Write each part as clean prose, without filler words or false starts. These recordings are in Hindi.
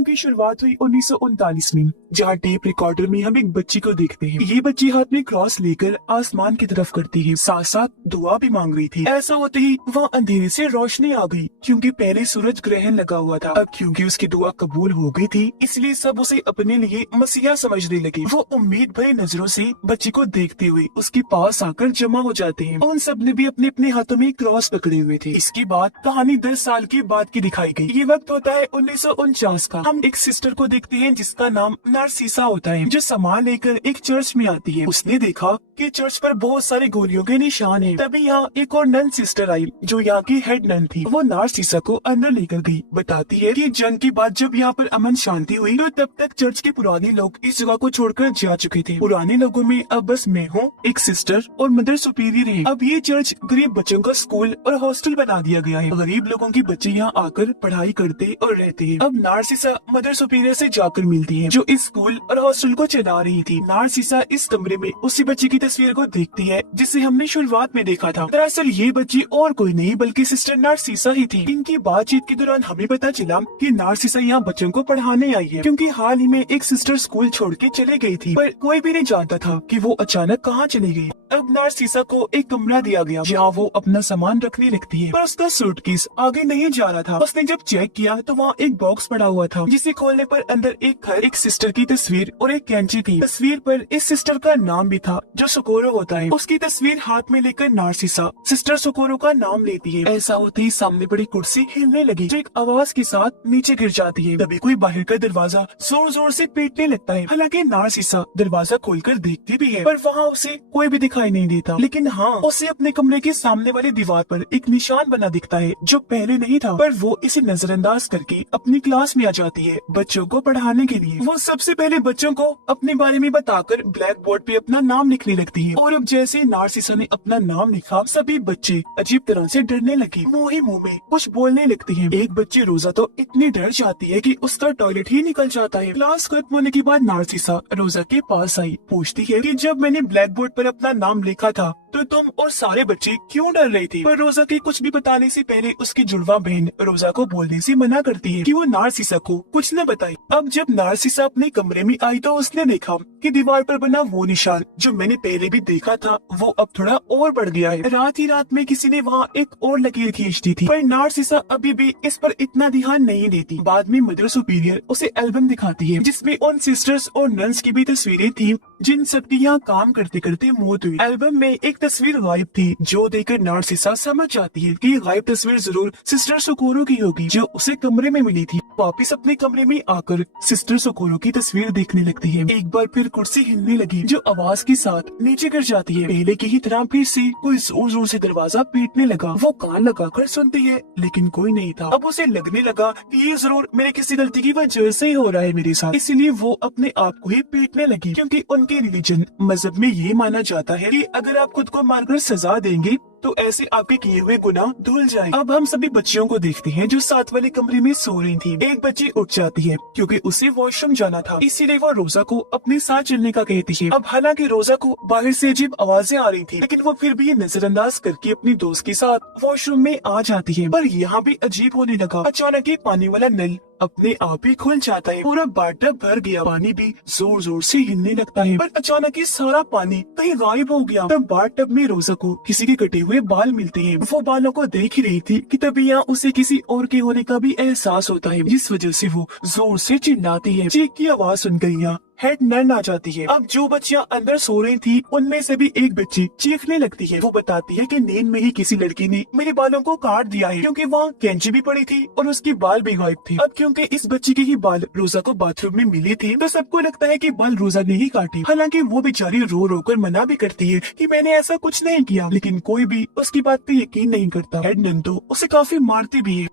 फिल्म की शुरुआत हुई 1939 में, जहाँ टेप रिकॉर्डर में हम एक बच्ची को देखते हैं। ये बच्ची हाथ में क्रॉस लेकर आसमान की तरफ करती है, साथ साथ दुआ भी मांग रही थी। ऐसा होते ही वहाँ अंधेरे से रोशनी आ गई, क्योंकि पहले सूरज ग्रहण लगा हुआ था। अब क्योंकि उसकी दुआ कबूल हो गई थी, इसलिए सब उसे अपने लिए मसीहा समझने लगे। वो उम्मीद भरी नजरों से बच्ची को देखते हुए उसके पास आकर जमा हो जाते हैं। उन सब ने भी अपने अपने हाथों में क्रॉस पकड़े हुए थे। इसके बाद कहानी 10 साल के बाद की दिखाई गई। ये वक्त होता है 1949 का। हम एक सिस्टर को देखते हैं जिसका नाम नारसीसा होता है, जो सामान लेकर एक चर्च में आती है। उसने देखा कि चर्च पर बहुत सारे गोलियों के निशान हैं। तभी यहाँ एक और नन सिस्टर आई, जो यहाँ की हेड नन थी। वो नारसीसा को अंदर लेकर गई। बताती है कि जंग के बाद जब यहाँ पर अमन शांति हुई, तो तब तक चर्च के पुराने लोग इस जगह को छोड़कर जा चुके थे। पुराने लोगों में अब बस मैं हूँ, एक सिस्टर और मदर सुपीरियर है। अब ये चर्च गरीब बच्चों का स्कूल और हॉस्टल बना दिया गया है। गरीब लोगों के बच्चे यहाँ आकर पढ़ाई करते और रहते हैं। अब नारसीसा मदर सुपीरियर से जाकर मिलती है, जो इस स्कूल और हॉस्टल को चला रही थी। नारसीसा इस कमरे में उसी बच्ची की तस्वीर को देखती है जिसे हमने शुरुआत में देखा था। दरअसल ये बच्ची और कोई नहीं बल्कि सिस्टर नारसीसा ही थी। इनकी बातचीत के दौरान हमें पता चला कि नारसीसा यहाँ बच्चों को पढ़ाने आई है, क्योंकि हाल ही में एक सिस्टर स्कूल छोड़ के चले गई थी, पर कोई भी नहीं जानता था कि वो अचानक कहाँ चली गई। अब नारसीसा को एक कमरा दिया गया जहाँ वो अपना सामान रखने लगती है, पर उसका सूटकेस आगे नहीं जा रहा था। उसने जब चेक किया तो वहाँ एक बॉक्स पड़ा हुआ था, जिसे खोलने पर अंदर एक घर, एक सिस्टर की तस्वीर और एक कैंची थी। तस्वीर पर इस सिस्टर का नाम भी था, जो सोकोरो होता है। उसकी तस्वीर हाथ में लेकर नारसीसा सिस्टर सोकोरो का नाम लेती है। ऐसा होते ही सामने बड़ी कुर्सी हिलने लगी, जो एक आवाज के साथ नीचे गिर जाती है। तभी कोई बाहर का दरवाजा जोर जोर से पीटने लगता है। हालांकि नारसीसा दरवाजा खोलकर देखती भी है, पर वहाँ उसे कोई भी दिखाई नहीं देता। लेकिन हाँ, उसे अपने कमरे के सामने वाली दीवार पर एक निशान बना दिखता है, जो पहले नहीं था। पर वो इसे नजरअंदाज करके अपनी क्लास में आ जाती है बच्चों को पढ़ाने के लिए। वो सबसे पहले बच्चों को अपने बारे में बताकर ब्लैक बोर्ड पे अपना नाम लिखने लगती है। और अब जैसे नारसीसा ने अपना नाम लिखा, सभी बच्चे अजीब तरह से डरने लगे। मुंह ही मुंह में कुछ बोलने लगते हैं। एक बच्ची रोजा तो इतनी डर जाती है कि उसका टॉयलेट ही निकल जाता है। क्लास खत्म होने के बाद नारसीसा रोजा के पास आई, पूछती है कि जब मैंने ब्लैक बोर्ड पर अपना नाम लिखा था तो तुम और सारे बच्चे क्यों डर रही थी? पर रोजा के कुछ भी बताने से पहले उसकी जुड़वा बहन रोजा को बोलने से मना करती है कि वो नारसीसा को कुछ न बताए। अब जब नारसीसा अपने कमरे में आई तो उसने देखा कि दीवार पर बना वो निशान जो मैंने पहले भी देखा था, वो अब थोड़ा और बढ़ गया है। रात ही रात में किसी ने वहाँ एक और लकीर खींच दी थी, पर नारसीसा अभी भी इस पर इतना ध्यान नहीं देती। बाद में मदर सुपीरियर उसे एल्बम दिखाती है, जिसमें उन सिस्टर्स और नन्स की भी तस्वीरें थी जिन सबकी यहाँ काम करते करते मौत हुई। एल्बम में एक तस्वीर गायब थी, जो देखकर नारसीसा समझ जाती है कि गायब तस्वीर जरूर सिस्टर सोकोरो की होगी, जो उसे कमरे में मिली थी। वापिस अपने कमरे में आकर सिस्टर सोकोरो की तस्वीर देखने लगती है। एक बार फिर कुर्सी हिलने लगी, जो आवाज के साथ नीचे गिर जाती है। पहले की ही तरह फिर से कोई जोर जोर से दरवाजा पीटने लगा। वो कान लगाकर सुनती है, लेकिन कोई नहीं था। अब उसे लगने लगा कि ये जरूर मेरे किसी गलती की वजह से ही हो रहा है मेरे साथ, इसलिए वो अपने आप को ही पीटने लगी। क्योंकि उनके रिलीजन मजहब में ये माना जाता है कि अगर आप खुद को मारकर सजा देंगे तो ऐसे आपके किए हुए गुनाह धुल जाए। अब हम सभी बच्चियों को देखते हैं जो साथ वाले कमरे में सो रही थी। एक बच्ची उठ जाती है क्योंकि उसे वॉशरूम जाना था, इसीलिए वो रोजा को अपने साथ चलने का कहती है। अब हालांकि रोजा को बाहर से अजीब आवाजें आ रही थी, लेकिन वो फिर भी नजरअंदाज करके अपनी दोस्त के साथ वॉशरूम में आ जाती है। पर यहाँ भी अजीब होने लगा। अचानक ही पानी वाला नल अपने आप ही खुल जाता है। पूरा बाथटब भर गया, पानी भी जोर जोर से हिलने लगता है। पर अचानक ही सारा पानी कहीं गायब हो गया। तब बाथटब में रोजा को किसी के कटे हुए बाल मिलते हैं। वो बालों को देख ही रही थी कि तभी यहाँ उसे किसी और के होने का भी एहसास होता है, जिस वजह से वो जोर से चिल्लाती है। चीख की आवाज सुनकर यहाँ हेड नन आ जाती है। अब जो बच्चियां अंदर सो रही थी, उनमें से भी एक बच्ची चीखने लगती है। वो बताती है कि नींद में ही किसी लड़की ने मेरे बालों को काट दिया है, क्योंकि वहाँ कैंची भी पड़ी थी और उसके बाल भी गायब थे। अब क्योंकि इस बच्ची के ही बाल रोजा को बाथरूम में मिले थे, तो सबको लगता है कि बाल रोजा ने ही काटे। हालांकि वो बेचारी रो रो कर मना भी करती है कि मैंने ऐसा कुछ नहीं किया, लेकिन कोई भी उसकी बात पे यकीन नहीं करता। हेड नन तो उसे काफी मारती भी है।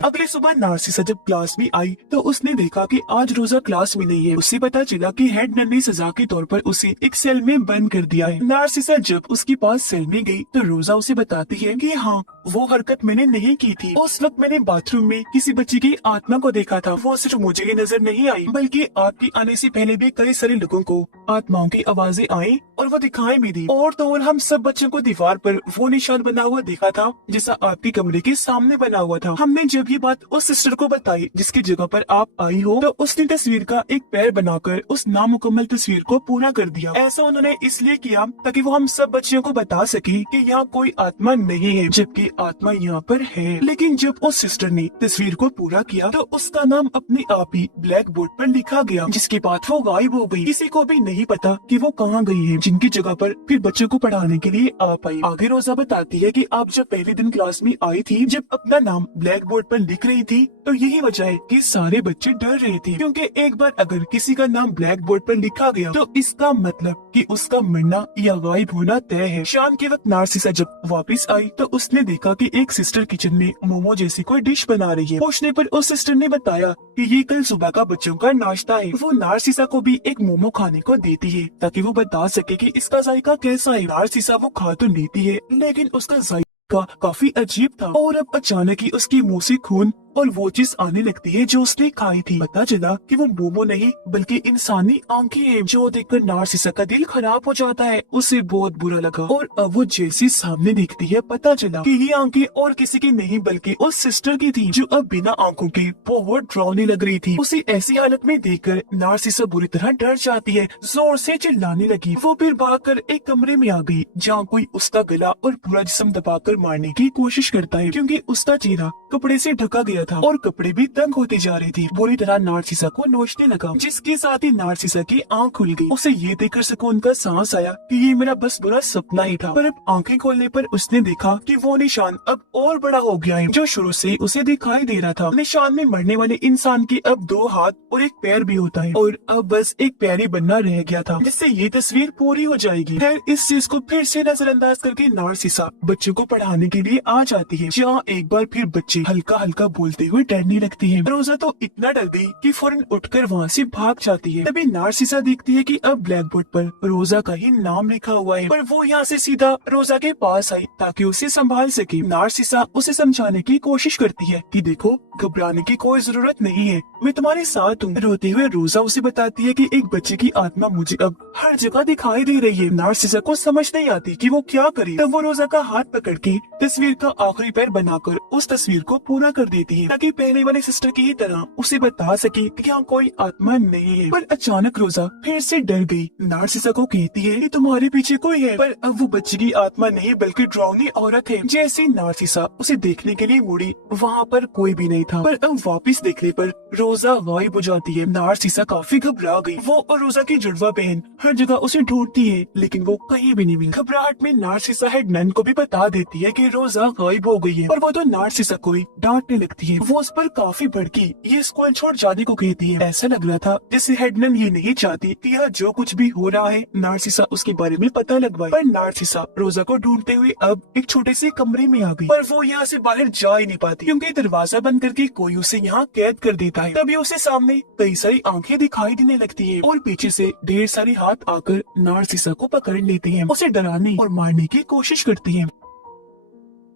अगली सुबह नारसीसा जब क्लास में आई तो उसने देखा कि आज रोजा क्लास में नहीं है। उसे पता चला कि हेड नन ने सजा के तौर पर उसे एक सेल में बंद कर दिया है। नारसीसा जब उसके पास सेल में गई तो रोजा उसे बताती है कि हाँ, वो हरकत मैंने नहीं की थी। उस वक्त मैंने बाथरूम में किसी बच्ची की आत्मा को देखा था। वो सिर्फ मुझे ही नजर नहीं आई, बल्कि आपके आने से पहले भी कई सारे लोगों को आत्माओं की आवाजें आई और वो दिखाई भी दी। और तो और हम सब बच्चों को दीवार पर वो निशान बना हुआ देखा था जैसा आपके कमरे के सामने बना हुआ था। हमने जब ये बात उस सिस्टर को बताई जिसकी जगह पर आप आई हो, तो उसने तस्वीर का एक पैर बनाकर उस नामुकम्मल तस्वीर को पूरा कर दिया। ऐसा उन्होंने इसलिए किया ताकि वो हम सब बच्चों को बता सके कि यहाँ कोई आत्मा नहीं है, जबकि आत्मा यहाँ पर है। लेकिन जब उस सिस्टर ने तस्वीर को पूरा किया तो उसका नाम अपने आप ही ब्लैक बोर्ड पर लिखा गया, जिसके बाद वो गायब हो गई। किसी को भी नहीं पता कि वो कहाँ गई है, जिनकी जगह पर फिर बच्चों को पढ़ाने के लिए आ पाई। आगे रोजा बताती है कि आप जब पहले दिन क्लास में आई थी, जब अपना नाम ब्लैक बोर्ड पर लिख रही थी, तो यही वजह है कि सारे बच्चे डर रहे थे, क्योंकि एक बार अगर किसी का नाम ब्लैक बोर्ड पर लिखा गया तो इसका मतलब कि उसका मरना या गायब होना तय है। शाम के वक्त नार्सिसा जब वापस आई तो उसने देखा कि एक सिस्टर किचन में मोमो जैसी कोई डिश बना रही है। पूछने पर उस सिस्टर ने बताया कि ये कल सुबह का बच्चों का नाश्ता है। वो नार्सिसा को भी एक मोमो खाने को देती है ताकि वो बता सके कि इसका जायका कैसा है। नार्सिसा वो खा तो लेती है, लेकिन उसका जायका काफी अजीब था और अब अचानक ही उसके मुंह से खून और वो चीज आने लगती है जो उसने खाई थी। पता चला कि वो मोमो नहीं बल्कि इंसानी आंखें हैं, जो देखकर नार्सिसा का दिल खराब हो जाता है। उसे बहुत बुरा लगा और अब वो जैसे सामने देखती है पता चला कि ये आंखें और किसी की नहीं बल्कि उस सिस्टर की थी, जो अब बिना आंखों के बहुत डरावनी लग रही थी। उसे ऐसी हालत में देखकर नार्सिसा बुरी तरह डर जाती है, जोर से चिल्लाने लगी। वो फिर भागकर एक कमरे में आ गई जहाँ कोई उसका गला और पूरा जिस्म दबाकर मारने की कोशिश करता है, क्योंकि उसका चेहरा कपड़े से ढका गया था और कपड़े भी तंग होते जा रही थी। बुरी तरह नार्सिसा को नोचने लगा, जिसके साथ ही नार्सिसा की आंख खुल गई। उसे ये देखकर सुकून का सांस आया कि ये मेरा बस बुरा सपना ही था। पर अब आंखें खोलने पर उसने देखा कि वो निशान अब और बड़ा हो गया है, जो शुरू से उसे दिखाई दे रहा था। निशान में मरने वाले इंसान के अब 2 हाथ और एक पैर भी होता है और अब बस एक पैर ही बनना रह गया था, जिससे ये तस्वीर पूरी हो जाएगी। फिर इस चीज को फिर से नजरअंदाज करके नार्सिसा बच्चों को पढ़ाने के लिए आ जाती है, जहाँ एक बार फिर बच्चे हल्का हल्का बोलते हुए डरने लगती है। रोजा तो इतना डर गई कि फौरन उठकर वहाँ से भाग जाती है। तभी नार्सिसा देखती है कि अब ब्लैक बोर्ड पर रोजा का ही नाम लिखा हुआ है, पर वो यहाँ से सीधा रोजा के पास आई ताकि उसे संभाल सके। नार्सिसा उसे समझाने की कोशिश करती है कि देखो, घबराने की कोई जरूरत नहीं है, मैं तुम्हारे साथ हूँ। रोते हुए रोजा उसे बताती है कि एक बच्चे की आत्मा मुझे अब हर जगह दिखाई दे रही है। नार्सिसा को समझ नहीं आती कि वो क्या करे। तब वो रोजा का हाथ पकड़ के तस्वीर का आखिरी पैर बनाकर उस तस्वीर को पूरा कर देती है, ताकि पहले वाले सिस्टर की ही तरह उसे बता सके कि यहाँ कोई आत्मा नहीं है। पर अचानक रोजा फिर से डर गई। नार्सिसा को कहती है कि तुम्हारे पीछे कोई है, पर अब वो बच्चे की आत्मा नहीं बल्कि डरावनी औरत है। जैसे नार्सिसा उसे देखने के लिए मुड़ी, वहाँ पर कोई भी नहीं था, पर अब वापस देखने पर रोजा गायब हो जाती है। नार्सिसा काफी घबरा गई। वो और रोजा की जुड़वा बहन हर जगह उसे ढूंढती है, लेकिन वो कहीं भी नहीं मिली। घबराहट में नार्सिसा हेड नन को भी बता देती है कि रोजा गायब हो गई है, और वो तो नार्सिसा को डांटने लगती है। वो उस पर काफी भड़की ये स्कूल छोड़ जाने को कहती है। ऐसा लग रहा था जैसे हेडनन ये नहीं चाहती कि यह जो कुछ भी हो रहा है नार्सिसा उसके बारे में पता लगवाए। पर नार्सिसा रोजा को ढूंढते हुए अब एक छोटे से कमरे में आ गई, पर वो यहाँ से बाहर जा ही नहीं पाती, क्योंकि दरवाजा बंद करके कोई उसे यहाँ कैद कर देता है। तभी उसे सामने कई सारी आंखें दिखाई देने लगती है और पीछे से ढेर सारे हाथ आकर नार्सिसा को पकड़ लेते हैं, उसे डराने और मारने की कोशिश करती है।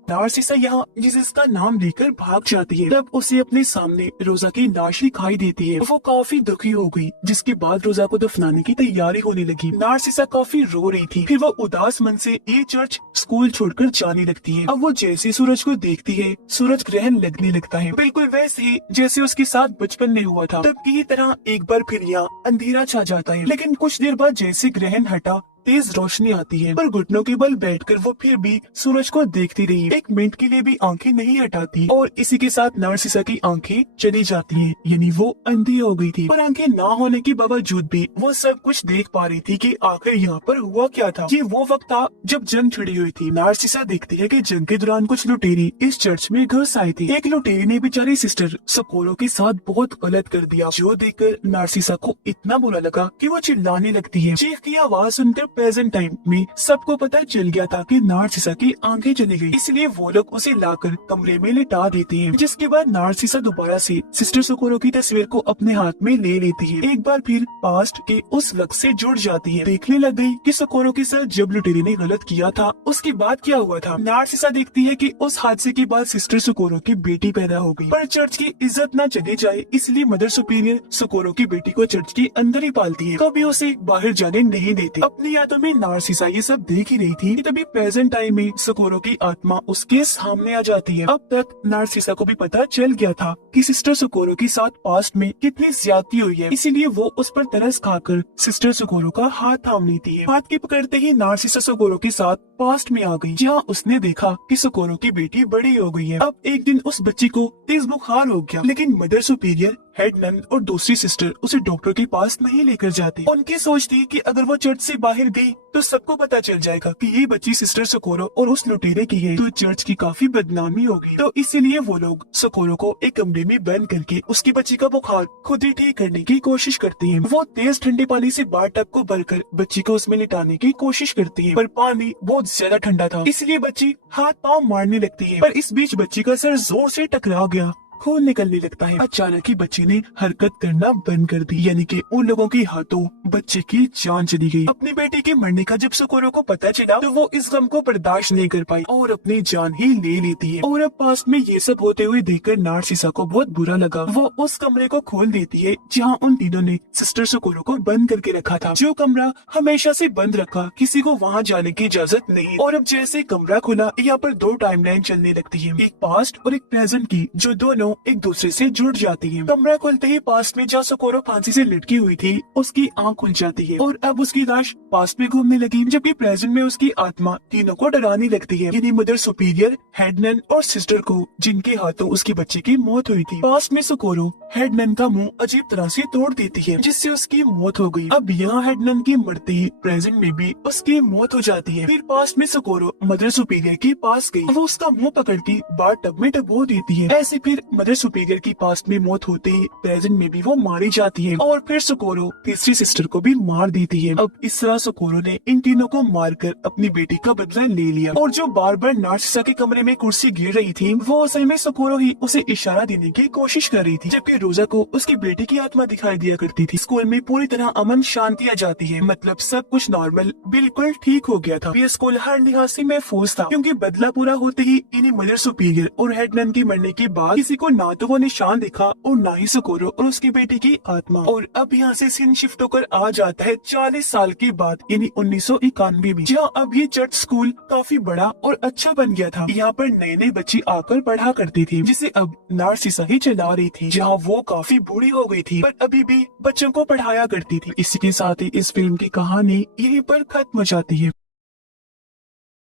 नार्सिसा यहाँ जिसका नाम लेकर भाग जाती है। तब उसे अपने सामने रोजा की लाश दिखाई देती है। वो काफी दुखी हो गई, जिसके बाद रोजा को दफनाने की तैयारी होने लगी। नार्सिसा काफी रो रही थी। फिर वो उदास मन से ये चर्च स्कूल छोड़कर जाने लगती है। अब वो जैसे सूरज को देखती है, सूरज ग्रहण लगने लगता है, बिल्कुल वैसे ही जैसे उसके साथ बचपन में हुआ था। तब की तरह एक बार फिर यहाँ अंधेरा छा जाता है, लेकिन कुछ देर बाद जैसे ग्रहण हटा तेज रोशनी आती है, पर घुटनों के बल बैठकर वो फिर भी सूरज को देखती रही। एक मिनट के लिए भी आंखें नहीं हटाती और इसी के साथ नार्सिसा की आंखें चली जाती हैं, यानी वो अंधी हो गई थी। पर आंखें ना होने के बावजूद भी वो सब कुछ देख पा रही थी कि आखिर यहाँ पर हुआ क्या था। ये वो वक्त था जब जंग छिड़ी हुई थी। नार्सिसा देखती है कि जंग के दौरान कुछ लुटेरी इस चर्च में घुस आए थे। एक लुटेरी ने बेचारी सिस्टर सकोरो के साथ बहुत गलत कर दिया, जो देखकर नार्सिसा को इतना बुरा लगा कि वो चिल्लाने लगती है। चीख की आवाज सुनकर प्रेजेंट टाइम में सबको पता चल गया था कि नार्सिसा की आंखें चली गई, इसलिए वो लोग उसे लाकर कमरे में लिटा देते हैं। जिसके बाद नार्सिसा दोबारा से सिस्टर सकोरो की तस्वीर को अपने हाथ में ले लेती है। एक बार फिर पास्ट के उस वक्त से जुड़ जाती है। देखने लग गई कि सकोरो के साथ जब लुटेरी ने गलत किया था उसके बाद क्या हुआ था। नार्सिसा देखती है कि उस हादसे के बाद सिस्टर सकोरो की बेटी पैदा हो गई, पर चर्च की इज्जत न चली जाए इसलिए मदर सुपीरियर सकोरो की बेटी को चर्च के अंदर ही पालती है, कभी उसे बाहर जाने नहीं देते। अपनी यादों में नार्सिसा ये सब देख ही रही थी कि तभी प्रेजेंट टाइम में सोकोरो की आत्मा उसके सामने आ जाती है। अब तक नार्सिसा को भी पता चल गया था कि सिस्टर सोकोरो के साथ पास्ट में कितनी ज्यादती हुई है, इसीलिए वो उस पर तरस खाकर सिस्टर सोकोरो का हाथ थाम लेती है। हाथ के पकड़ते ही नार्सिसा सोकोरो के साथ पास्ट में आ गई, जहाँ उसने देखा कि सोकोरो की बेटी बड़ी हो गई है। अब एक दिन उस बच्ची को तेज बुखार हो गया, लेकिन मदर सुपीरियर, हेड नन और दूसरी सिस्टर उसे डॉक्टर के पास नहीं लेकर जाते। उनकी सोच थी कि अगर वो चर्च से बाहर गई तो सबको पता चल जाएगा कि ये बच्ची सिस्टर सोकोरो और उस लुटेरे की है, तो चर्च की काफी बदनामी होगी। तो इसीलिए वो लोग सोकोरो को एक कमरे में बंद करके उसकी बच्ची का बुखार खुद ही ठीक करने की कोशिश करती है। वो तेज ठंडे पानी से बाथ-टब को भरकर बच्ची को उसमें लिटाने की कोशिश करती है, पर पानी बहुत ज्यादा ठंडा था, इसलिए बच्ची हाथ पाँव मारने लगती है। पर इस बीच बच्ची का सर जोर से टकरा गया, खून निकलने लगता है। अचानक ही बच्ची ने हरकत करना बंद कर दी, यानी कि उन लोगों के हाथों बच्चे की जान चली गई। अपनी बेटी के मरने का जब सोकोरो को पता चला तो वो इस गम को बर्दाश्त नहीं कर पाई और अपनी जान ही ले लेती है। और अब पास में ये सब होते हुए देखकर नार्सिसा को बहुत बुरा लगा। वो उस कमरे को खोल देती है जहाँ उन तीनों ने सिस्टर सोकोरो को बंद करके रखा था। जो कमरा हमेशा से बंद रखा, किसी को वहाँ जाने की इजाजत नहीं। और अब जैसे कमरा खुला, यहाँ पर दो टाइमलाइन चलने लगती है, एक पास्ट और एक प्रेजेंट की, जो दोनों एक दूसरे से जुड़ जाती है। कमरा खुलते ही पास्ट में जहाँ सोकोरो फांसी से लटकी हुई थी उसकी आंख खुल जाती है और अब उसकी लाश पास्ट में घूमने लगी, जबकि प्रेजेंट में उसकी आत्मा तीनों को डराने लगती है, यानी मदर सुपीरियर, हेडनन और सिस्टर को, जिनके हाथों उसकी बच्ची की मौत हुई थी। पास्ट में सोकोरो हेडनन का मुंह अजीब तरह से तोड़ देती है, जिससे उसकी मौत हो गई। अब यहाँ हेडनन की मरते ही प्रेजेंट में भी उसकी मौत हो जाती है। फिर पास्ट में सोकोरो मदर सुपीरियर के पास गई, वो उसका मुंह पकड़ के बाथ-टब में डुबो देती है। ऐसे फिर मदर सुपीरियर की पास्ट में मौत होते ही प्रेजेंट में भी वो मारी जाती है और फिर सोकोरो तीसरी सिस्टर को भी मार देती है। अब इस तरह सोकोरो ने इन तीनों को मारकर अपनी बेटी का बदला ले लिया। और जो बार बार नार्सिसा के कमरे में कुर्सी गिर रही थी, वो असल में सोकोरो ही उसे इशारा देने की कोशिश कर रही थी, जबकि रोजा को उसकी बेटी की आत्मा दिखाई दिया करती थी। स्कूल में पूरी तरह अमन शांति आ जाती है, मतलब सब कुछ नॉर्मल बिल्कुल ठीक हो गया था। ये स्कूल हर लिहाज से महफूज था, क्योंकि बदला पूरा होते ही इन्हीं मदर सुपीरियर और हेडनन के मरने के बाद किसी को ना तो वो निशान दिखा और ना ही सोकोरो और उसकी बेटी की आत्मा। और अब यहाँ से सीन शिफ्ट होकर आ जाता है 40 साल के बाद, यानी 1991 में, जहाँ अब ये चर्च स्कूल काफी बड़ा और अच्छा बन गया था। यहाँ पर नए नए बच्चे आकर पढ़ा करते थे, जिसे अब नार्सिसा ही चला रही थी, जहाँ वो काफी बूढ़ी हो गई थी पर अभी भी बच्चों को पढ़ाया करती थी। इसी के साथ ही इस फिल्म की कहानी यहीं पर खत्म हो जाती है।